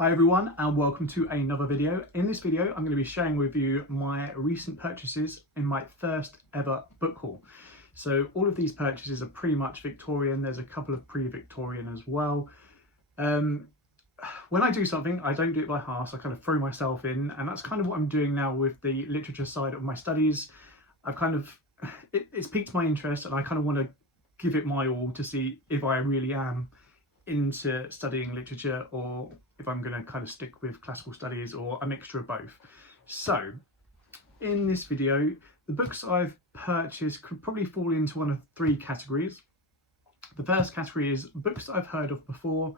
Hi everyone and welcome to another video. In this video I'm going to be sharing with you my recent purchases in my first ever book haul. So all of these purchases are pretty much Victorian. There's a couple of pre-Victorian as well. When I do something, I don't do it by half, so I kind of throw myself in, and that's kind of what I'm doing now with the literature side of my studies. It's piqued my interest and I kind of want to give it my all to see if I really am into studying literature or if I'm going to kind of stick with classical studies or a mixture of both. So in this video, the books I've purchased could probably fall into one of three categories. The first category is books that I've heard of before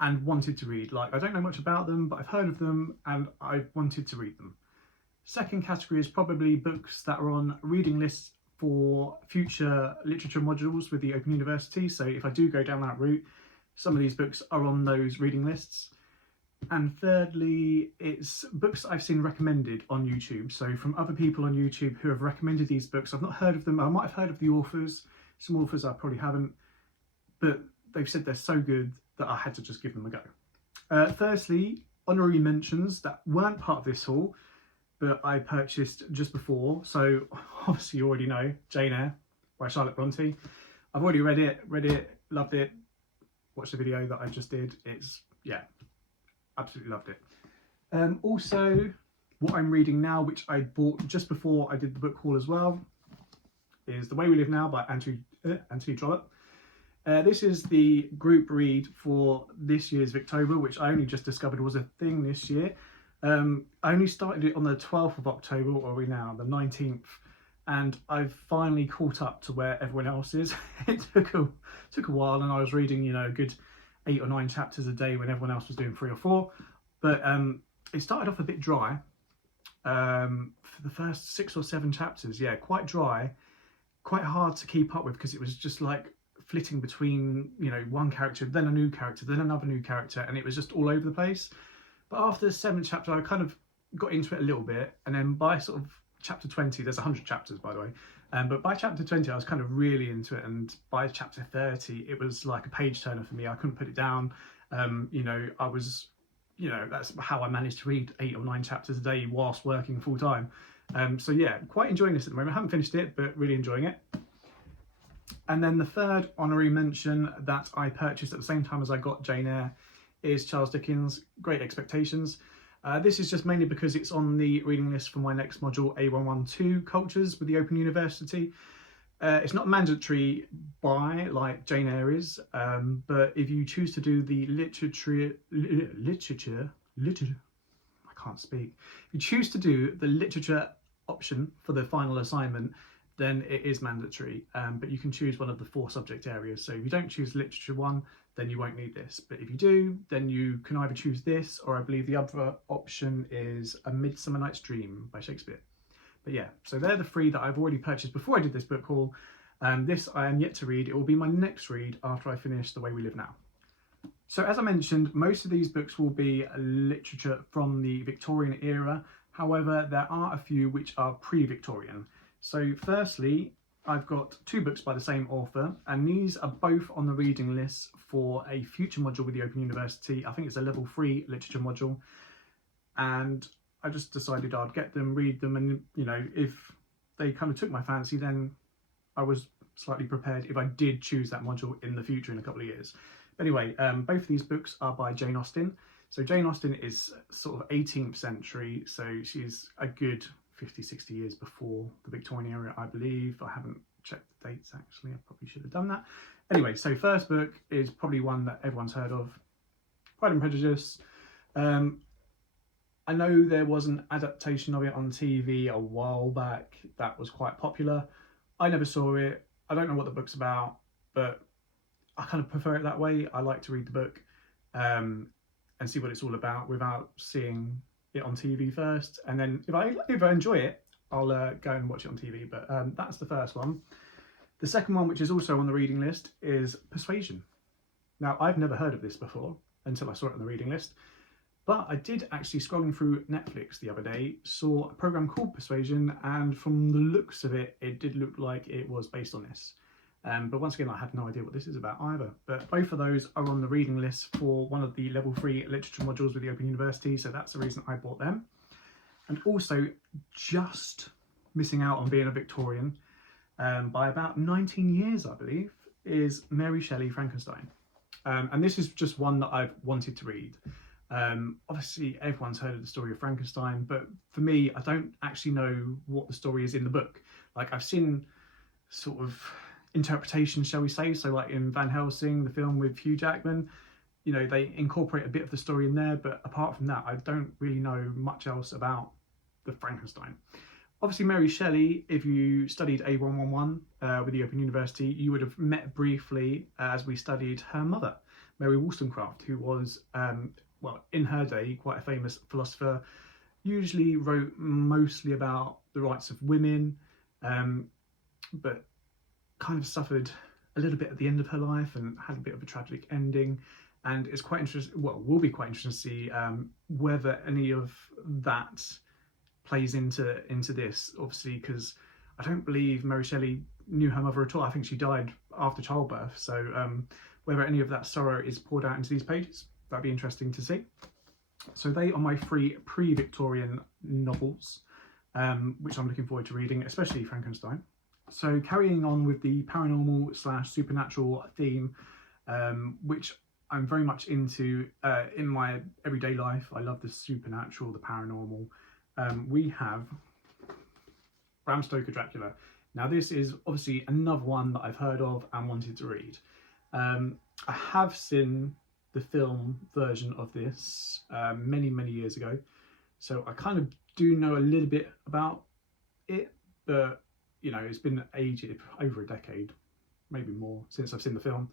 and wanted to read. Like, I don't know much about them, but I've heard of them and I've wanted to read them. Second category is probably books that are on reading lists for future literature modules with the Open University. So if I do go down that route, some of these books are on those reading lists. And thirdly, it's books I've seen recommended on YouTube. So from other people on YouTube who have recommended these books. I've not heard of them. I might have heard of the authors. Some authors I probably haven't. But they've said they're so good that I had to just give them a go. Firstly, Honorary Mentions that weren't part of this haul, but I purchased just before. So obviously you already know Jane Eyre by Charlotte Bronte. I've already read it, loved it. Watched the video that I just did. It's, yeah, absolutely loved it. Also, what I'm reading now, which I bought just before I did the book haul as well, is The Way We Live Now by Anthony Trollope. This is the group read for this year's Victober, which I only just discovered was a thing this year. I only started it on the 12th of October, or are we now, the 19th, and I've finally caught up to where everyone else is. It took a while, and I was reading, you know, a good 8 or 9 chapters a day when everyone else was doing 3 or 4. But it started off a bit dry for the first 6 or 7 chapters. Yeah, quite dry, quite hard to keep up with because it was just like flitting between, you know, one character, then a new character, then another new character, and it was just all over the place. But after the 7th chapter, I kind of got into it a little bit, and then by sort of chapter 20, there's 100 chapters by the way, but by chapter 20 I was kind of really into it, and by chapter 30 it was like a page turner for me. I couldn't put it down. You know, that's how I managed to read 8 or 9 chapters a day whilst working full time. So yeah, quite enjoying this at the moment. I haven't finished it, but really enjoying it. And then the third honorary mention that I purchased at the same time as I got Jane Eyre is Charles Dickens' Great Expectations. This is just mainly because it's on the reading list for my next module, A112 Cultures with the Open University. It's not mandatory buy like Jane Eyre is, but if you choose to do the literature, I can't speak. If you choose to do the literature option for the final assignment, then it is mandatory, but you can choose one of the 4 subject areas. So if you don't choose literature 1, then you won't need this. But if you do, then you can either choose this, or I believe the other option is A Midsummer Night's Dream by Shakespeare. But yeah, so they're the 3 that I've already purchased before I did this book haul. This I am yet to read. It will be my next read after I finish The Way We Live Now. So as I mentioned, most of these books will be literature from the Victorian era. However, there are a few which are pre-Victorian. So firstly, I've got 2 books by the same author, and these are both on the reading list for a future module with the Open University. I think it's a level 3 literature module, and I just decided I'd get them, read them, and you know, if they kind of took my fancy, then I was slightly prepared if I did choose that module in the future in a couple of years. But anyway, both of these books are by Jane Austen. So Jane Austen is sort of 18th century, so she's a good 50-60 years before the Victorian era, I believe. I haven't checked the dates actually, I probably should have done that. Anyway, so first book is probably one that everyone's heard of, Pride and Prejudice. I know there was an adaptation of it on TV a while back that was quite popular. I never saw it. I don't know what the book's about, but I kind of prefer it that way. I like to read the book and see what it's all about without seeing it on TV first, and then if I enjoy it, I'll go and watch it on TV. But that's the first one. The second one, which is also on the reading list, is Persuasion. Now, I've never heard of this before until I saw it on the reading list, but I did actually, scrolling through Netflix the other day, saw a program called Persuasion, and from the looks of it, it did look like it was based on this. But once again, I have no idea what this is about either. But both of those are on the reading list for one of the level 3 literature modules with the Open University, so that's the reason I bought them. And also, just missing out on being a Victorian by about 19 years, I believe, is Mary Shelley Frankenstein. And this is just one that I've wanted to read. Obviously, everyone's heard of the story of Frankenstein, but for me, I don't actually know what the story is in the book. Like, I've seen sort of interpretations, shall we say, so like in Van Helsing, the film with Hugh Jackman, you know, they incorporate a bit of the story in there, but apart from that, I don't really know much else about the Frankenstein. Obviously, Mary Shelley, if you studied A111 with the Open University, you would have met briefly as we studied her mother, Mary Wollstonecraft, who was, well, in her day, quite a famous philosopher, usually wrote mostly about the rights of women, but kind of suffered a little bit at the end of her life and had a bit of a tragic ending. And it's quite interesting, well, will be quite interesting to see whether any of that plays into this, obviously, because I don't believe Mary Shelley knew her mother at all. I think she died after childbirth. So whether any of that sorrow is poured out into these pages, that'd be interesting to see. So they are my 3 pre-Victorian novels, which I'm looking forward to reading, especially Frankenstein. So carrying on with the paranormal / supernatural theme, which I'm very much into in my everyday life. I love the supernatural, the paranormal. We have Bram Stoker Dracula. Now this is obviously another one that I've heard of and wanted to read. I have seen the film version of this many years ago, so I kind of do know a little bit about it, but you know, it's been ages, over a decade, maybe more, since I've seen the film,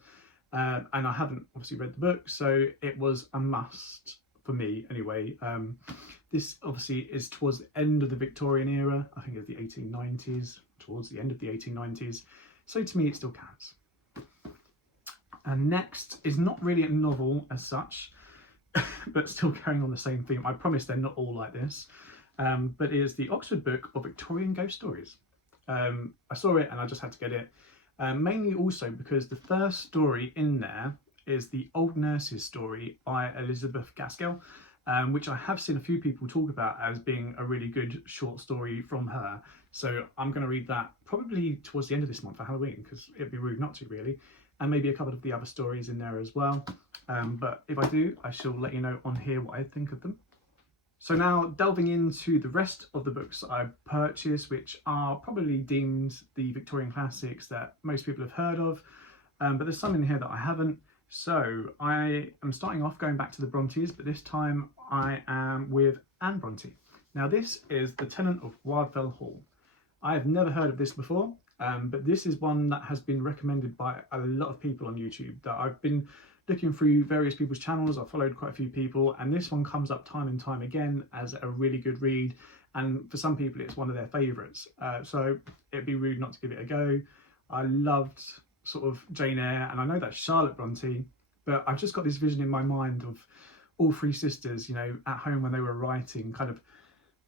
and I haven't obviously read the book, so it was a must for me anyway. This obviously is towards the end of the Victorian era. I think it's the 1890s, towards the end of the 1890s, so to me it still counts. And next is not really a novel as such, but still carrying on the same theme. I promise they're not all like this, but it is the Oxford Book of Victorian Ghost Stories. I saw it and I just had to get it, mainly also because the first story in there is the Old Nurse's story by Elizabeth Gaskell, which I have seen a few people talk about as being a really good short story from her. So I'm going to read that probably towards the end of this month for Halloween, because it'd be rude not to, really. And maybe a couple of the other stories in there as well. But if I do, I shall let you know on here what I think of them. So now delving into the rest of the books that I've purchased, which are probably deemed the Victorian classics that most people have heard of, but there's some in here that I haven't. So I am starting off going back to the Brontes, but this time I am with Anne Bronte. Now this is The Tenant of Wildfell Hall. I have never heard of this before, but this is one that has been recommended by a lot of people on YouTube, that I've been looking through various people's channels. I've followed quite a few people, and this one comes up time and time again as a really good read, and for some people it's one of their favourites, so it'd be rude not to give it a go. I loved sort of Jane Eyre, and I know that's Charlotte Bronte, but I've just got this vision in my mind of all 3 sisters, you know, at home when they were writing, kind of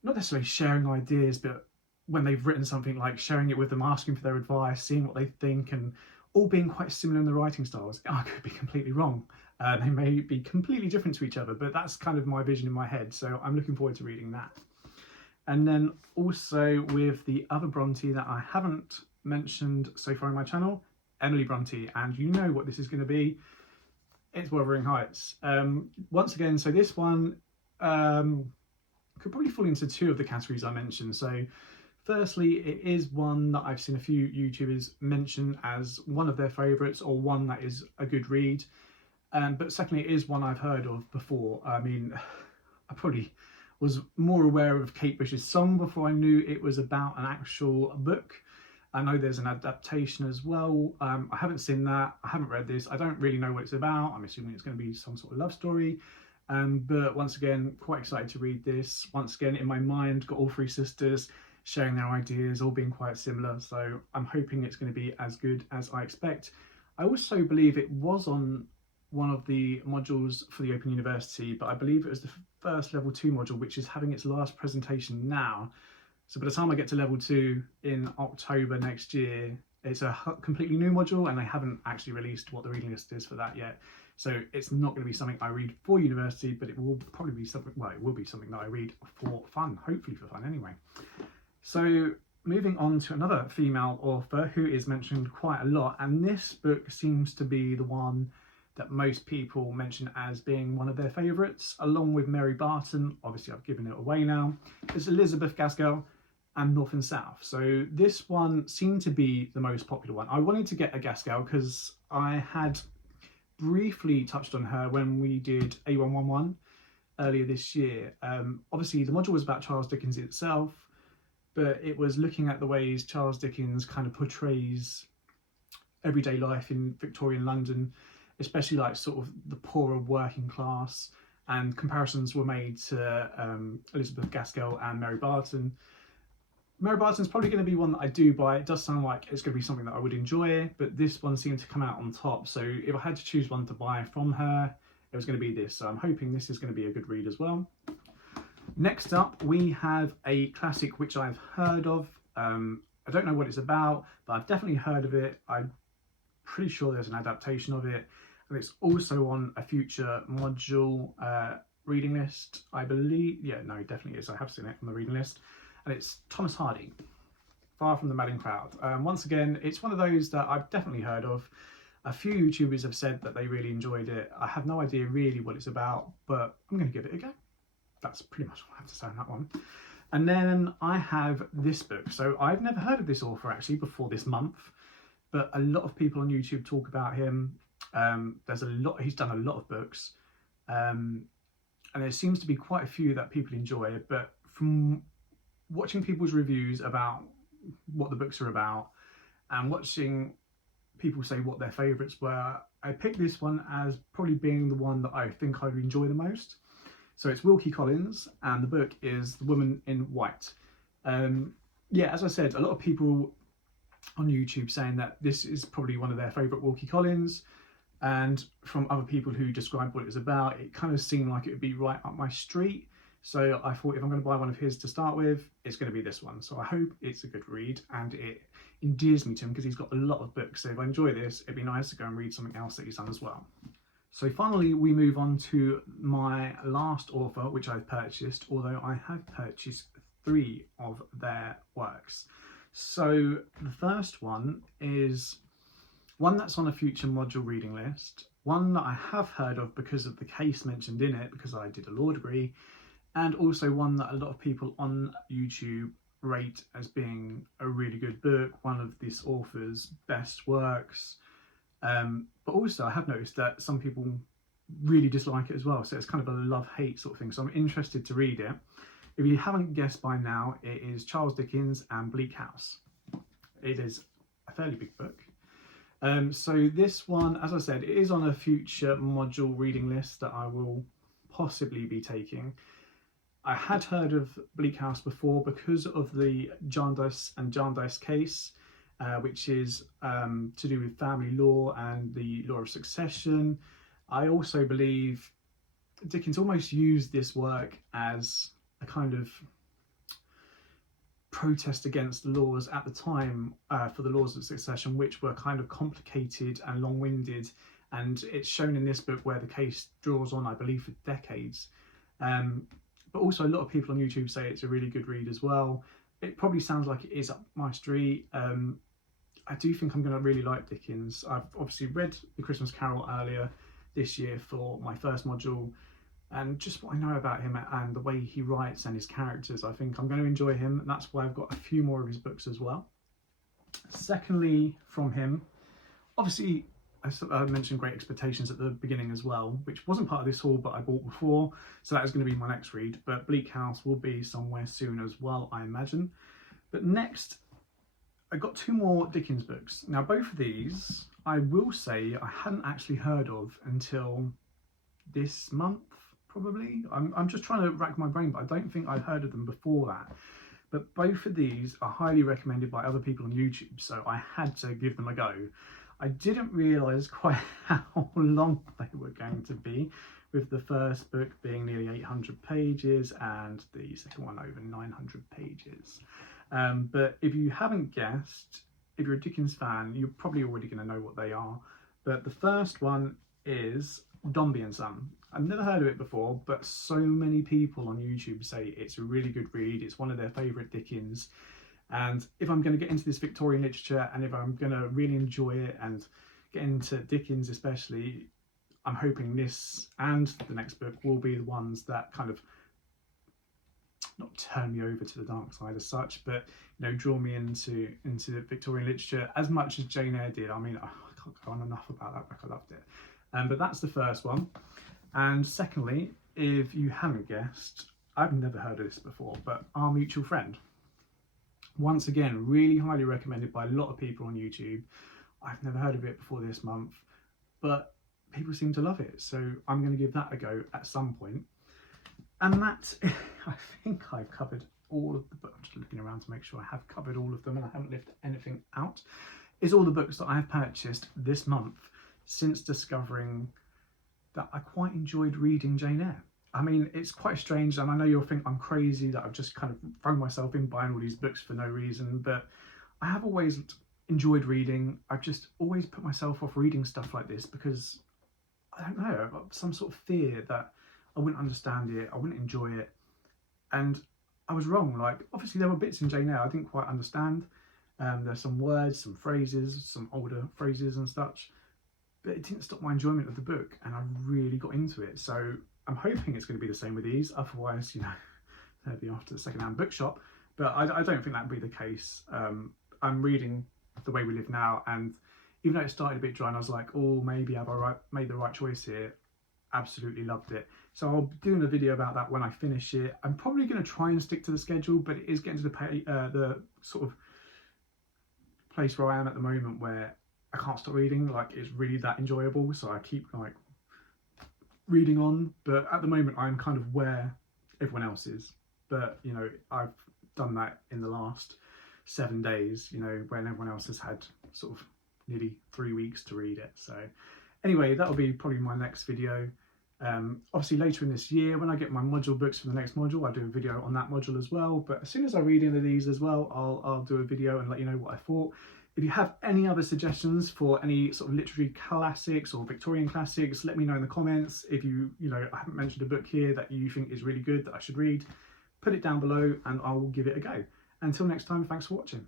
not necessarily sharing ideas, but when they've written something, like sharing it with them, asking for their advice, seeing what they think, and all being quite similar in the writing styles. I could be completely wrong. They may be completely different to each other, but that's kind of my vision in my head, so I'm looking forward to reading that. And then also with the other Bronte that I haven't mentioned so far in my channel, Emily Bronte, and you know what this is going to be. It's Wuthering Heights. Once again, so this one could probably fall into 2 of the categories I mentioned. So firstly, it is one that I've seen a few YouTubers mention as one of their favourites, or one that is a good read. But secondly, it is one I've heard of before. I mean, I probably was more aware of Kate Bush's song before I knew it was about an actual book. I know there's an adaptation as well. I haven't seen that. I haven't read this. I don't really know what it's about. I'm assuming it's going to be some sort of love story. But once again, quite excited to read this. Once again, in my mind, got all 3 sisters sharing their ideas, all being quite similar. So I'm hoping it's going to be as good as I expect. I also believe it was on one of the modules for the Open University, but I believe it was the first level 2 module, which is having its last presentation now. So by the time I get to level 2 in October next year, It's a completely new module, and they haven't actually released what the reading list is for that yet. So it's not going to be something I read for university, but it will probably be something, well, it will be something that I read for fun, hopefully for fun anyway. So moving on to another female author who is mentioned quite a lot, and this book seems to be the one that most people mention as being one of their favourites, along with Mary Barton. Obviously I've given it away now. It's Elizabeth Gaskell and North and South. So this one seemed to be the most popular one. I wanted to get a Gaskell because I had briefly touched on her when we did A111 earlier this year. Obviously the module was about Charles Dickens itself, but it was looking at the ways Charles Dickens kind of portrays everyday life in Victorian London, especially like sort of the poorer working class, and comparisons were made to Elizabeth Gaskell and Mary Barton. Mary Barton's probably going to be one that I do buy. It does sound like it's going to be something that I would enjoy, but this one seemed to come out on top. So if I had to choose one to buy from her, it was going to be this. So I'm hoping this is going to be a good read as well. Next up, we have a classic which I've heard of. I don't know what it's about, but I've definitely heard of it. I'm pretty sure there's an adaptation of it, and it's also on a future module reading list, I believe. Yeah, no, it definitely is. I have seen it on the reading list. And it's Thomas Hardy, Far from the Madding Crowd. Once again, it's one of those that I've definitely heard of. A few YouTubers have said that they really enjoyed it. I have no idea really what it's about, but I'm going to give it a go. That's pretty much what I have to say on that one. And then I have this book. So I've never heard of this author actually before this month, but a lot of people on YouTube talk about him. He's done a lot of books, and there seems to be quite a few that people enjoy, but from watching people's reviews about what the books are about and watching people say what their favourites were, I picked this one as probably being the one that I think I'd enjoy the most. So it's Wilkie Collins, and the book is The Woman in White. Yeah, as I said, a lot of people on YouTube saying that this is probably one of their favourite Wilkie Collins, and from other people who described what it was about, it kind of seemed like it would be right up my street. So I thought if I'm going to buy one of his to start with, it's going to be this one. So I hope it's a good read and it endears me to him because he's got a lot of books. So if I enjoy this, it'd be nice to go and read something else that he's done as well. So finally, we move on to my last author, which I've purchased, although I have purchased 3 of their works. So the first one is one that's on a future module reading list, one that I have heard of because of the case mentioned in it, because I did a law degree, and also one that a lot of people on YouTube rate as being a really good book, one of this author's best works. But also I have noticed that some people really dislike it as well, so it's kind of a love-hate sort of thing, so I'm interested to read it. If you haven't guessed by now, it is Charles Dickens and Bleak House. It is a fairly big book. So this one, as I said, it is on a future module reading list that I will possibly be taking. I had heard of Bleak House before because of the Jarndyce and Jarndyce case, which is to do with family law and the law of succession. I also believe Dickens almost used this work as a kind of protest against the laws at the time for the laws of succession, which were kind of complicated and long-winded, and it's shown in this book where the case draws on, I believe, for decades. But also a lot of people on YouTube say it's a really good read as well. It probably sounds like it is up my street. I do think I'm going to really like Dickens. I've obviously read The Christmas Carol earlier this year for my first module, and just what I know about him and the way he writes and his characters, I think I'm going to enjoy him, and that's why I've got a few more of his books as well. Secondly, from him, obviously I mentioned Great Expectations at the beginning as well, which wasn't part of this haul but I bought before, so that is going to be my next read, but Bleak House will be somewhere soon as well, I imagine. But next, I got 2 more Dickens books. Now both of these, I will say, I hadn't actually heard of until this month, probably. I'm just trying to rack my brain, but I don't think I'd heard of them before that. But both of these are highly recommended by other people on YouTube, so I had to give them a go. I didn't realise quite how long they were going to be, with the first book being nearly 800 pages and the second one over 900 pages. But if you haven't guessed, if you're a Dickens fan, you're probably already going to know what they are. But the first one is Dombey and Son. I've never heard of it before, but so many people on YouTube say it's a really good read. It's one of their favourite Dickens. And if I'm going to get into this Victorian literature, and if I'm going to really enjoy it and get into Dickens especially, I'm hoping this and the next book will be the ones that kind of not turn me over to the dark side as such, but draw me into Victorian literature as much as Jane Eyre did. I mean, I can't go on enough about that book. I loved it. But that's the first one. And secondly, if you haven't guessed, I've never heard of this before, but Our Mutual Friend. Once again, really highly recommended by a lot of people on YouTube. I've never heard of it before this month, but people seem to love it, so I'm going to give that a go at some point. And that, I think I've covered all of the books. I'm just looking around to make sure I have covered all of them and I haven't left anything out. Is all the books that I have purchased this month since discovering that I quite enjoyed reading Jane Eyre. I mean, it's quite strange, and I know you'll think I'm crazy that I've just kind of thrown myself in buying all these books for no reason, but I have always enjoyed reading. I've just always put myself off reading stuff like this because, I don't know, I've got some sort of fear that I wouldn't understand it, I wouldn't enjoy it, and I was wrong. Like, obviously there were bits in Jane Eyre I didn't quite understand. There's some words, some phrases, some older phrases and such, but it didn't stop my enjoyment of the book, and I really got into it. So I'm hoping it's going to be the same with these. Otherwise, they'll be off to the second-hand bookshop. But I don't think that would be the case. I'm reading The Way We Live Now, and even though it started a bit dry and I was like, oh, maybe have I made the right choice here, absolutely loved it. So I'll be doing a video about that when I finish it. I'm probably going to try and stick to the schedule, but it is getting to the sort of place where I am at the moment where I can't stop reading. Like, it's really that enjoyable, so I keep like reading on. But at the moment I'm kind of where everyone else is, but I've done that in the last 7 days, when everyone else has had sort of nearly 3 weeks to read it. So anyway, that'll be probably my next video. Obviously later in this year, when I get my module books for the next module, I'll do a video on that module as well. But as soon as I read into these as well, I'll do a video and let you know what I thought. If you have any other suggestions for any sort of literary classics or Victorian classics, let me know in the comments. If I haven't mentioned a book here that you think is really good that I should read, put it down below and I will give it a go. Until next time, thanks for watching.